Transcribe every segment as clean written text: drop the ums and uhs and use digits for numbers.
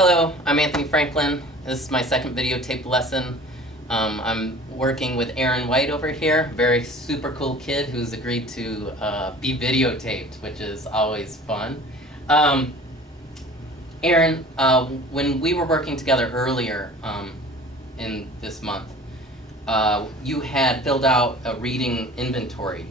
Hello, I'm Anthony Franklin. This is my second videotape lesson. I'm working with Aaron White over here, very super cool kid who's agreed to be videotaped, which is always fun. Aaron, when we were working together earlier in this month, you had filled out a reading inventory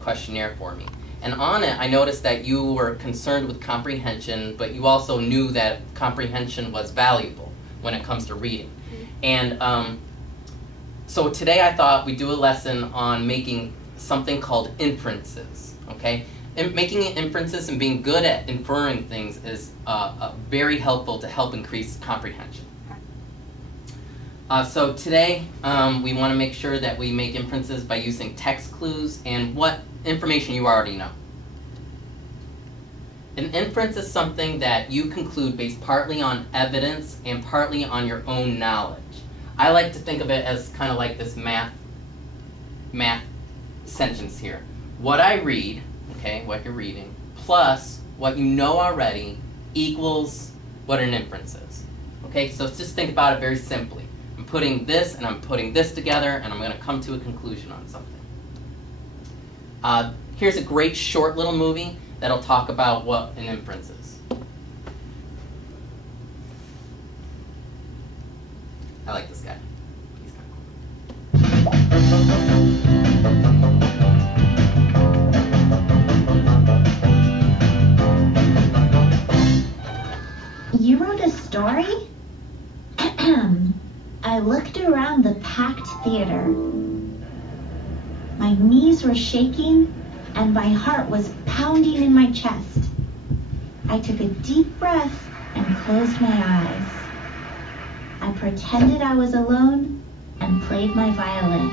questionnaire for me. And on it, I noticed that you were concerned with comprehension, but you also knew that comprehension was valuable when it comes to reading. And so today I thought we'd do a lesson on making something called inferences, okay? And making inferences and being good at inferring things is very helpful to help increase comprehension. So today we want to make sure that we make inferences by using text clues and what information you already know. An inference is something that you conclude based partly on evidence and partly on your own knowledge. I like to think of it as kind of like this math sentence here. What I read, okay, what you're reading, plus what you know already equals what an inference is. Okay, so just think about it very simply. I'm putting this and I'm putting this together and I'm going to come to a conclusion on something. Here's a great short little movie that'll talk about what an inference is. I like this guy. He's kind of cool. You wrote a story? I looked around the packed theater. My knees were shaking and my heart was pounding in my chest. I took a deep breath and closed my eyes. I pretended I was alone and played my violin.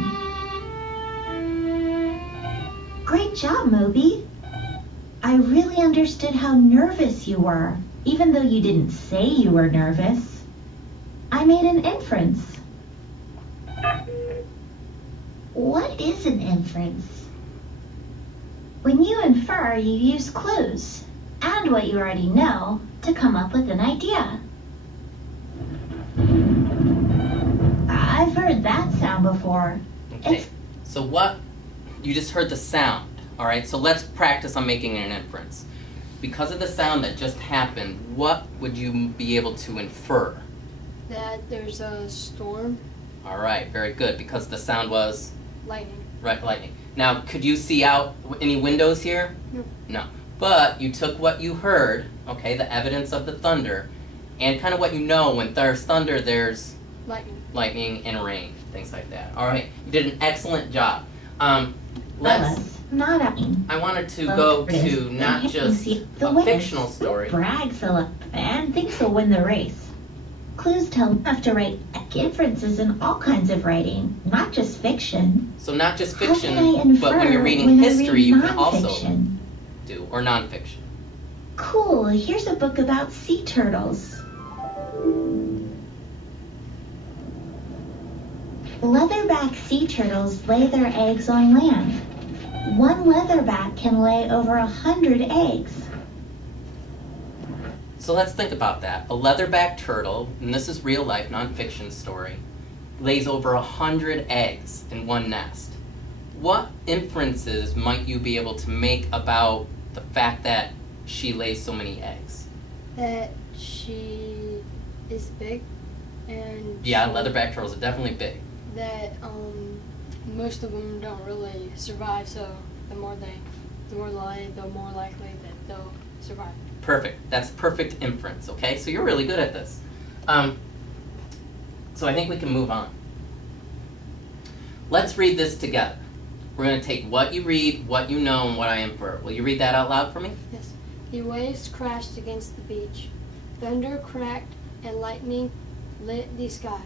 Great job, Moby. I really understood how nervous you were, even though you didn't say you were nervous. I made an inference. What is an inference? When you infer, you use clues and what you already know to come up with an idea. I've heard that sound before. Okay, so you just heard the sound, all right? So let's practice on making an inference. Because of the sound that just happened, what would you be able to infer? That there's a storm. All right, very good, because the sound was? Lightning. Right, lightning. Now, could you see out any windows here? No. No. But you took what you heard, okay, the evidence of the thunder, and kind of what you know when there's thunder, there's lightning and rain, things like that. All right, you did an excellent job. I wanted to go to not just a fictional story. Brags a lot and thinks he'll win the race. Clues tell you have to write inferences in all kinds of writing, not just fiction. So not just fiction, but when you're reading history, you can also do, or nonfiction. Cool, here's a book about sea turtles. Leatherback sea turtles lay their eggs on land. One leatherback can lay over 100 eggs. So let's think about that. A leatherback turtle, and this is real life, nonfiction story, lays over 100 eggs in one nest. What inferences might you be able to make about the fact that she lays so many eggs? That she is big, and yeah, leatherback turtles are definitely big. That most of them don't really survive, so the more they lay, the more likely that they'll survive. Perfect. That's perfect inference, okay? So you're really good at this. So I think we can move on. Let's read this together. We're going to take what you read, what you know, and what I infer. Will you read that out loud for me? Yes. The waves crashed against the beach. Thunder cracked and lightning lit the sky.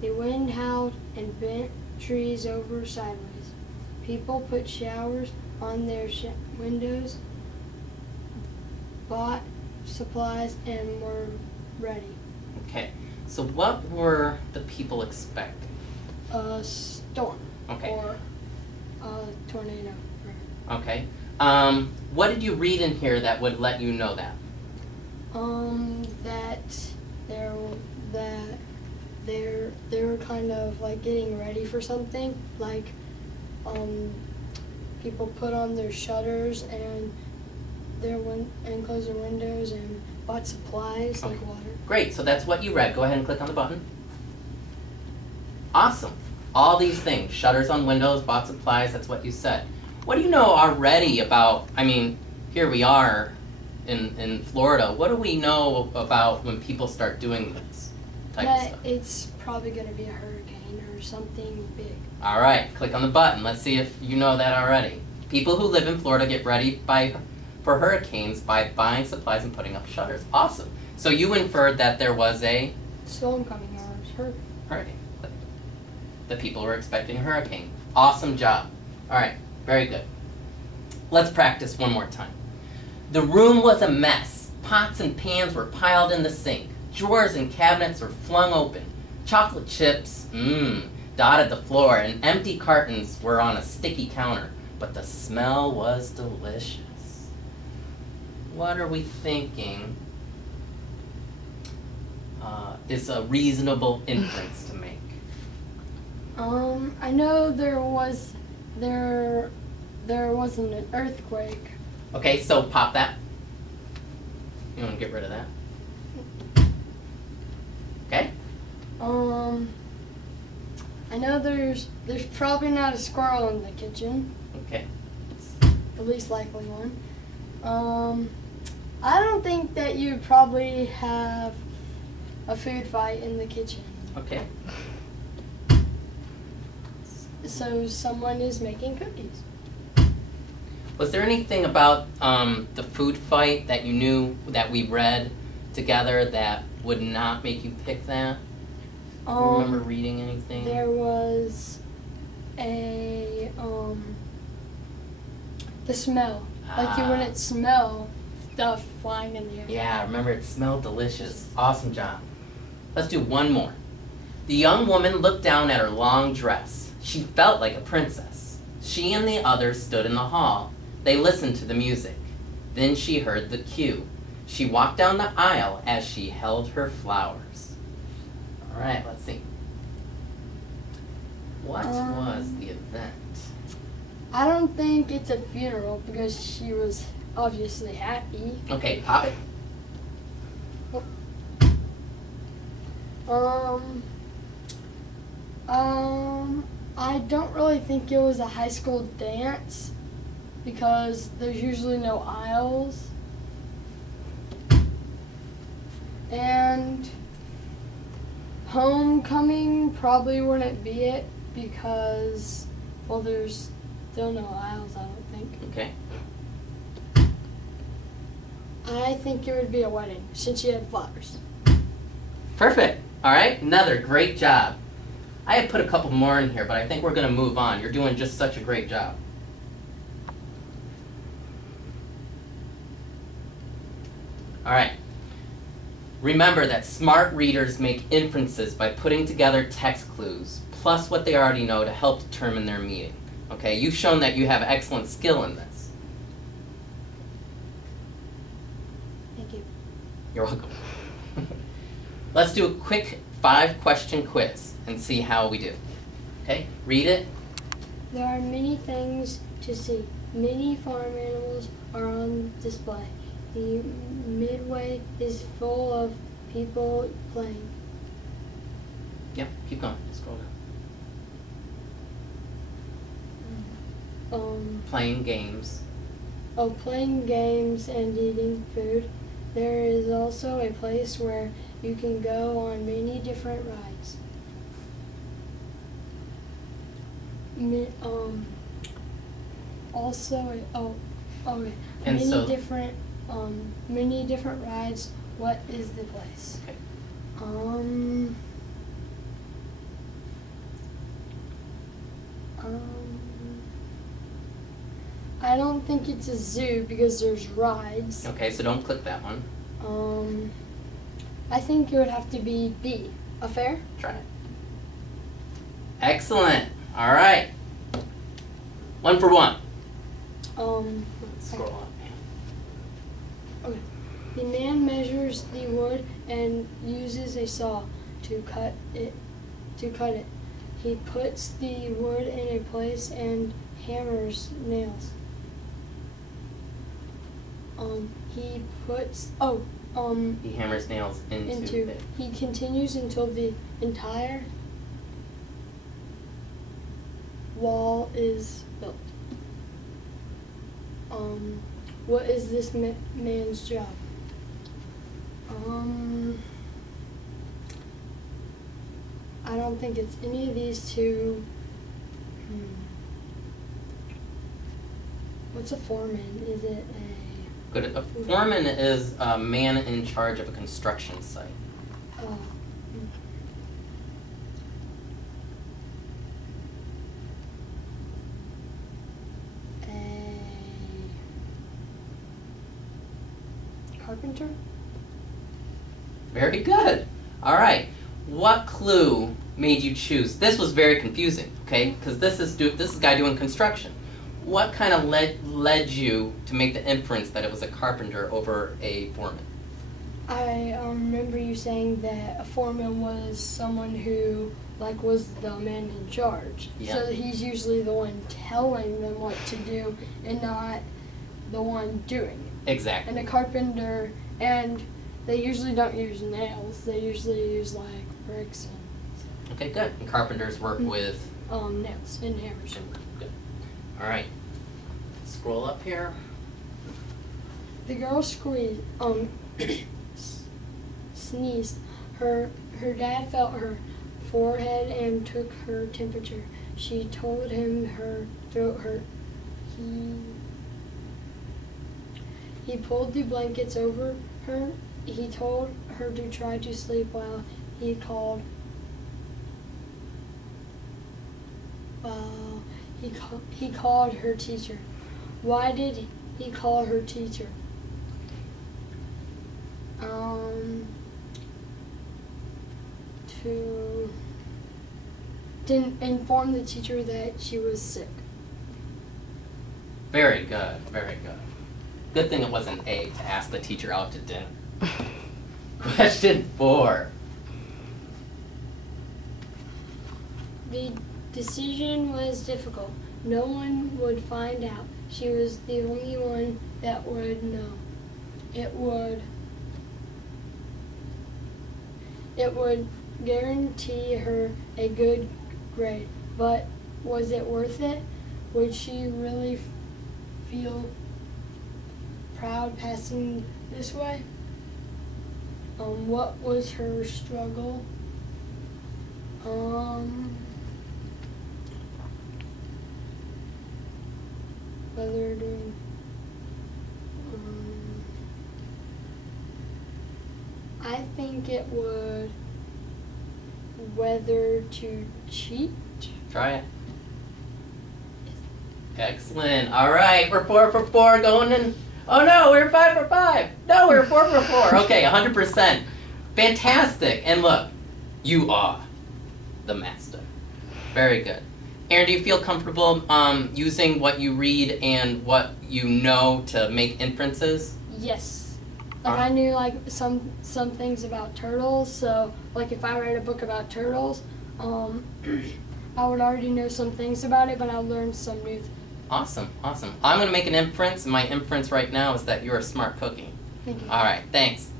The wind howled and bent trees over sideways. People put showers on their windows, bought supplies, and were ready. Okay, so what were the people expecting? A storm. Okay. Or a tornado. Okay. What did you read in here that would let you know that? That there that they were kind of like getting ready for something, like people put on their shutters and close their windows and bought supplies like water. Great, so that's what you read. Go ahead and click on the button. Awesome. All these things, shutters on windows, bought supplies, that's what you said. What do you know already about, I mean, here we are in Florida. What do we know about when people start doing this type of stuff? It's probably going to be a hurricane or something big. All right, click on the button. Let's see if you know that already. People who live in Florida get ready for hurricanes by buying supplies and putting up shutters. Awesome. So you inferred that there was a storm coming or hurricane. The people were expecting a hurricane. Awesome job. All right, very good. Let's practice one more time. The room was a mess. Pots and pans were piled in the sink. Drawers and cabinets were flung open. Chocolate chips, dotted the floor, and empty cartons were on a sticky counter. But the smell was delicious. What are we thinking is a reasonable inference to make? I know there wasn't an earthquake. Okay, so pop that. You want to get rid of that? Okay. I know there's probably not a squirrel in the kitchen. Okay. The least likely one. I don't think that you'd probably have a food fight in the kitchen. Okay. So someone is making cookies. Was there anything about the food fight that you knew that we read together that would not make you pick that? Do you remember reading anything? There was a the smell. Like you wouldn't smell stuff flying in the air. Yeah, I remember it smelled delicious. Awesome job. Let's do one more. The young woman looked down at her long dress. She felt like a princess. She and the others stood in the hall. They listened to the music. Then she heard the cue. She walked down the aisle as she held her flowers. All right, let's see. What was the event? I don't think it's a funeral because she was obviously happy. Okay, pop it. I don't really think it was a high school dance because there's usually no aisles. And homecoming probably wouldn't be it because, well, there's still no aisles, I don't think. Okay. I think it would be a wedding since she had flowers. Perfect. All right, another great job. I had put a couple more in here, but I think we're going to move on. You're doing just such a great job. All right. Remember that smart readers make inferences by putting together text clues, plus what they already know to help determine their meaning. Okay, you've shown that you have excellent skill in this. Thank you. You're welcome. Let's do a quick 5-question quiz and see how we do. Okay, read it. There are many things to see. Many farm animals are on display. The midway is full of people playing. Yep, keep going. Scroll down. Playing games. Playing games and eating food. There is also a place where you can go on many different rides. Many different rides. What is the place? Okay. I don't think it's a zoo because there's rides. Okay, so don't click that one. I think it would have to be B, a fair. Try it. Excellent. All right. 1 for 1. Okay. Scroll on. Okay. The man measures the wood and uses a saw to cut it. He puts the wood in a place and hammers nails. He hammers nails into it. He continues until the entire wall is built. What is this man's job? I don't think it's any of these two. What's a foreman? Is it a... Good. A foreman is a man in charge of a construction site. Oh. A carpenter? Very good. All right. What clue made you choose? This was very confusing, okay? Because this is a guy doing construction. What kind of led you to make the inference that it was a carpenter over a foreman? I remember you saying that a foreman was someone who was the man in charge. Yeah. So he's usually the one telling them what to do and not the one doing it. Exactly. And a carpenter, and they usually don't use nails. They usually use bricks and... Okay, good. And carpenters work with? Nails and hammers. Good. All right. Scroll up here. The girl sneezed. Her dad felt her forehead and took her temperature. She told him her throat hurt. He pulled the blankets over her. He told her to try to sleep while he called her teacher. Why did he call her teacher? To inform the teacher that she was sick. Very good, very good. Good thing it wasn't A, to ask the teacher out to dinner. Question 4. The decision was difficult. No one would find out. She was the only one that would know. It would guarantee her a good grade, but was it worth it? Would she really feel proud passing this way? What was her struggle? Whether doing I think it would whether to cheat. Try it. Excellent. All right, we're 4 for 4 going in. Oh no, we're 5 for 5. No, we're 4 for 4. Okay, 100%. Fantastic. And look, you are the master. Very good. Aaron, do you feel comfortable using what you read and what you know to make inferences? Yes. I knew some things about turtles, so if I read a book about turtles, I would already know some things about it, but I learned some new things. Awesome, awesome. I'm going to make an inference, and my inference right now is that you're a smart cookie. Thank you. All right, thanks.